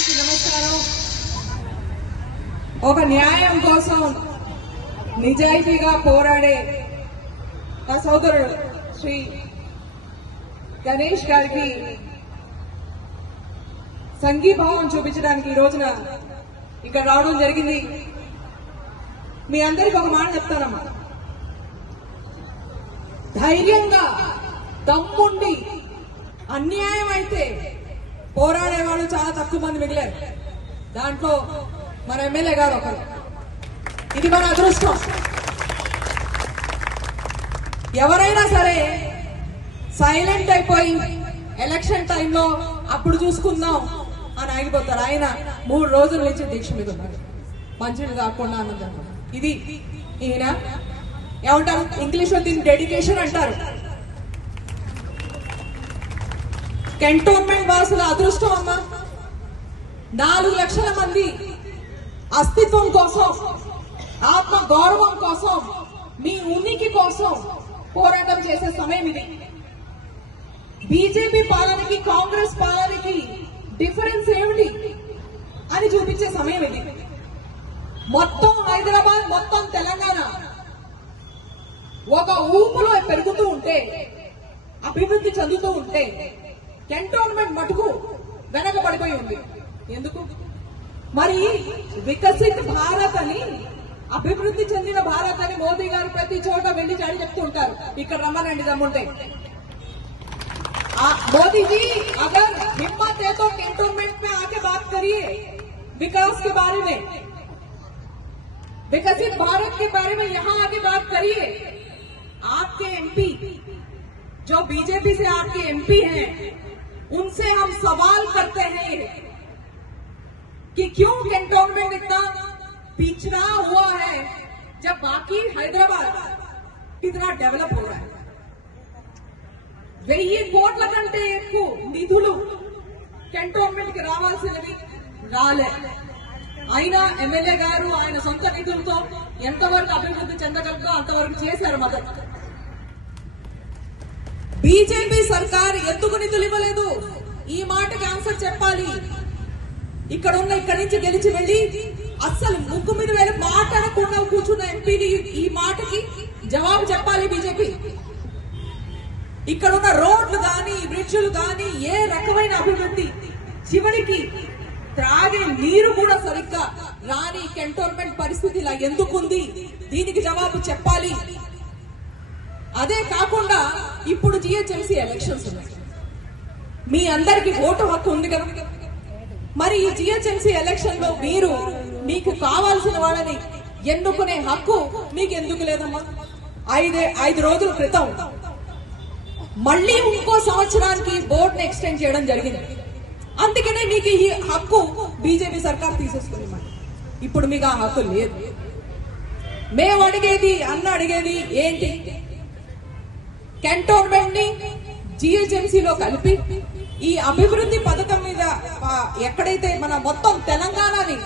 అందరికీ నమస్కారం. ఒక న్యాయం కోసం నిజాయితీగా పోరాడే నా సోదరుడు శ్రీ గణేష్ గారికి సంఘీభావం చూపించడానికి ఈ రోజున ఇక్కడ రావడం జరిగింది. మీ అందరికి ఒక మాట చెప్తానమ్మా, ధైర్యంగా దమ్ముండి అన్యాయం అయితే పోరాడేవాళ్ళు చాలా తక్కువ మంది మిగిలారు. దాంట్లో మన ఎమ్మెల్యే గారు ఒకరు. ఇది మన అదృష్టం. ఎవరైనా సరే సైలెంట్ అయిపోయి ఎలక్షన్ టైంలో అప్పుడు చూసుకుందాం అని ఆగిపోతారు. ఆయన 3 రోజుల నుంచి దీక్ష మీద ఉన్నారు, మంచిది కాకుండా అన్నది. ఇది ఈయన ఏమంటారు, ఇంగ్లీష్ లో దీన్ని డెడికేషన్ అంటారు. కంటోన్మెంట్ వాసుల అదృష్టం అమ్మా. 4 లక్షల మంది అస్తిత్వం కోసం, ఆత్మ గౌరవం కోసం, మీ ఉనికి కోసం పోరాటం చేసే సమయం ఇది. బీజేపీ పాలనకి కాంగ్రెస్ పాలనకి డిఫరెన్స్ ఏమిటి అని చూపించే సమయం ఇది. మొత్తం హైదరాబాద్, మొత్తం తెలంగాణ ఒక ఊపులో పెరుగుతూ ఉంటే, అభివృద్ధి చెందుతూ ఉంటే, కంటోన్మెంట్ మటుకు వెనకబడిపోయి ఉంది. ఎందుకు మరి? వికసిత్ భారత్ అని, అభివృద్ధి చెందిన భారత్ అని మోదీ గారు ప్రతి చోట వెళ్లి చాడి చెప్తూ ఉంటారు. ఇక్కడ రమ్మనండి దమ్ముంటే. मोदी जी अगर हिम्मत है तो कैंटोनमेंट में आके बात करिए विकास के बारे में, विकसित भारत के बारे में यहां आके बात करिए. आपके एमपी जो बीजेपी से आपके एमपी हैं, उनसे हम सवाल करते हैं कि क्यों कैंटोनमेंट इतना पिछड़ा हुआ है जब बाकी हैदराबाद कितना डेवलप हो रहा है. 1000 కోట్ల కంటే ఎక్కువ నిధులు కంటోన్మెంట్ కి రావాల్సినవి రాలే. అయినా ఎమ్మెల్యే గారు ఆయన సొంత నిధులతో ఎంతవరకు అభివృద్ధి చెందగలదో అంతవరకు చేశారు. మొదట బీజేపీ సర్కార్ ఎందుకు నిధులు ఇవ్వలేదు, ఈ మాటకి ఆన్సర్ చెప్పాలి. ఇక్కడి నుంచి గెలిచి వెళ్లి అస్సలు ముక్కు మీద వెళ్ళి మాట్లాడకుండా కూర్చున్న ఎంపీని ఈ మాటకి జవాబు చెప్పాలి బీజేపీ. ఇక్కడున్న రోడ్లు గాని, బ్రిడ్జులు గాని, ఏ రకమైన అభివృద్ధి, చివరికి త్రాగే నీరు కూడా సరిగ్గా రాని కంటోన్మెంట్ పరిస్థితి ఇలా ఎందుకుంది, దీనికి జవాబు చెప్పాలి. అదే కాకుండా ఇప్పుడు జిహెచ్ఎంసీ ఎలక్షన్స్ ఉన్నాయి. మీ అందరికి ఓటు హక్కు ఉంది కదా. మరి ఈ జిహెచ్ఎంసీ ఎలక్షన్ లో మీకు కావాల్సిన వాళ్ళని ఎన్నుకునే హక్కు మీకు ఎందుకు లేదమ్మా? 5 రోజుల క్రితం మళ్ళీ ఇంకో సంవత్సరానికి బోర్డుని ఎక్స్టెండ్ చేయడం జరిగింది. అందుకనే మీకు ఈ హక్కు బీజేపీ సర్కార్ తీసేసుకుంది. ఇప్పుడు మీకు ఆ హక్కు లేదు. మేము అడిగేది, అడిగేది ఏంటి? కంటోన్మెంట్ ని జిహెచ్ఎంసీలో కలిపి ఈ అభివృద్ధి పథకం మీద ఎక్కడైతే మన మొత్తం తెలంగాణని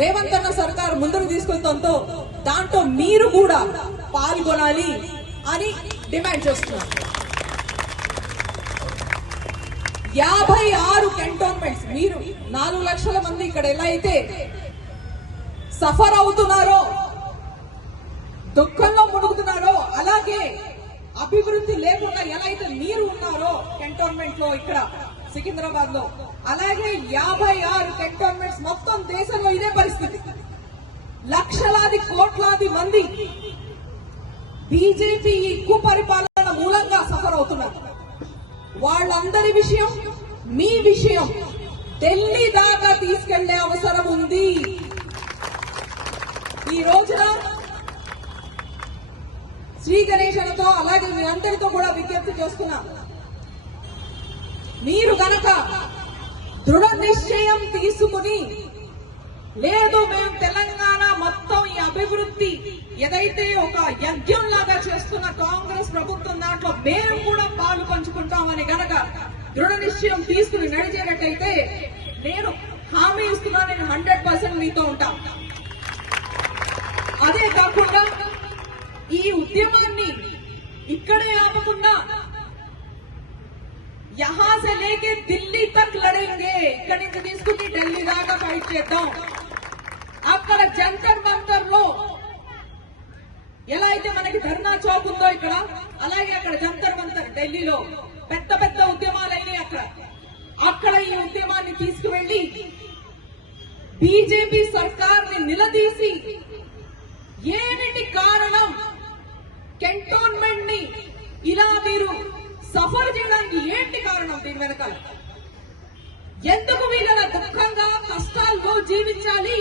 రేవంత్ అన్న సర్కార్ ముందుకు తీసుకెళ్తుందో దాంట్లో మీరు కూడా పాల్గొనాలి అని డిమాండ్ చేస్తున్నారు. 56 కంటోన్మెంట్స్, మీరు 4 లక్షల మంది ఇక్కడ ఎలా అయితే సఫర్ అవుతున్నారో, దుఃఖంలో మునుగుతున్నారో, అలాగే అభివృద్ధి లేకుండా ఎలా అయితే మీరు ఉన్నారో కంటోన్మెంట్ లో, ఇక్కడ సికింద్రాబాద్ లో, అలాగే 56 కంటోన్మెంట్స్ మొత్తం దేశంలో ఇదే పరిస్థితి. లక్షలాది కోట్లాది మంది బీజేపీ కుపరిపాలన మూలంగా సఫర్ అవుతున్నారు. వాళ్ళందరి విషయం, మీ విషయం ఢిల్లీ దాకా తీసుకెళ్లే అవసరం ఉంది. ఈ రోజున శ్రీ గణేశనతో అలాగే మీ అందరితో కూడా విజ్ఞప్తి చేస్తున్నా, మీరు గనక దృఢ నిశ్చయం తీసుకుని, లేదు మేము తెలంగాణ మొత్తం ఈ అభివృద్ధి ఏదైతే ఒక యజ్ఞం లాగా చేస్తున్న కాంగ్రెస్ ప్రభుత్వం దాంట్లో మేము కూడా పాలు పంచుకుంటామని గనక దృఢ నిశ్చయం తీసుకుని నడిచేటట్టయితే నేను హామీ ఇస్తున్నా, నేను 100% మీతో ఉంటా. అదే కాకుండా ఈ ఉద్యమాన్ని ఇక్కడే ఆపకుండా यहाँ से लेके दिल्ली तक लड़ेंगे, इక్కడి నుంచి తీసుకుని ఢిల్లీ చేద్దాం. అక్కడ జంతర్ మంతర్ లో ఎలా అయితే మనకి ధర్నా చౌక్ ఉందో ఇక్కడ, అలాగే అక్కడ జంతర్ మంతర్ ఢిల్లీలో పెద్ద పెద్ద ఉద్యమాలైనాయి. అక్కడ ఈ ఉద్యమాన్ని తీసుకువెళ్లి బీజేపీ సర్కార్ని నిలదీసి ఏమిటి కారణం, కంటోన్మెంట్ ని ఇలా మీరు సఫర్ చేయడానికి ఏంటి కారణం, దీని వెనకాల ఎందుకు వీళ్ళ దుఃఖంగా కష్టాల్లో జీవించాలి,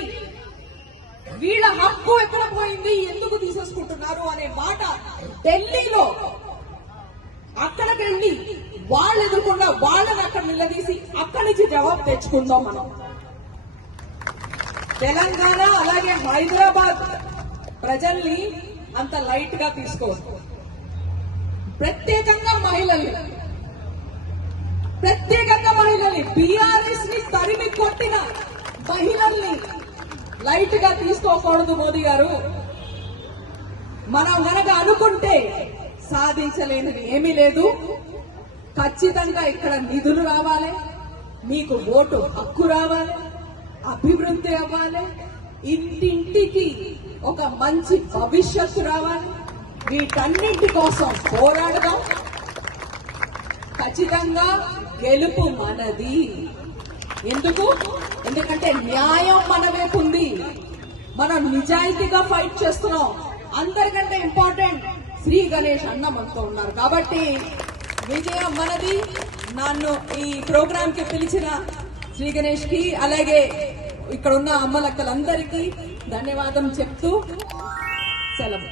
వీళ్ళ హక్కు ఎక్కడ పోయింది, ఎందుకు తీసేసుకుంటున్నారు అనే మాట ఢిల్లీలో అక్కడికి వెళ్ళి వాళ్ళు ఎదుర్కొన్న వాళ్ళని అక్కడ నిలదీసి అక్కడి నుంచి జవాబు తెచ్చుకుందాం. మనం తెలంగాణ అలాగే హైదరాబాద్ ప్రజల్ని అంత లైట్ గా తీసుకోవచ్చు. ప్రత్యేకంగా మహిళల్ని బీఆర్ఎస్ ని తరిమి కొట్టిన మహిళల్ని లైట్ గా తీసుకోకూడదు మోదీ గారు. మనం గనక అనుకుంటే సాధించలేనిది ఏమీ లేదు. ఖచ్చితంగా ఇక్కడ నిధులు రావాలి, మీకు ఓటు హక్కు రావాలి, అభివృద్ధి అవ్వాలి, ఇంటింటికి ఒక మంచి భవిష్యత్తు రావాలి. వీటన్నింటి కోసం పోరాడదాం. ఖచ్చితంగా గెలుపు మనది. ఎందుకంటే న్యాయం మన వైపు ఉంది. మనం నిజాయితీగా ఫైట్ చేస్తున్నాం. అందరికంటే ఇంపార్టెంట్ శ్రీ గణేష్ అన్న మనతో ఉన్నారు కాబట్టి విజయం మనది. నన్ను ఈ ప్రోగ్రామ్ కి పిలిచిన శ్రీ గణేష్ కి అలాగే ఇక్కడ ఉన్న అమ్మలక్కలందరికీ ధన్యవాదం చెప్తూ సెలవు.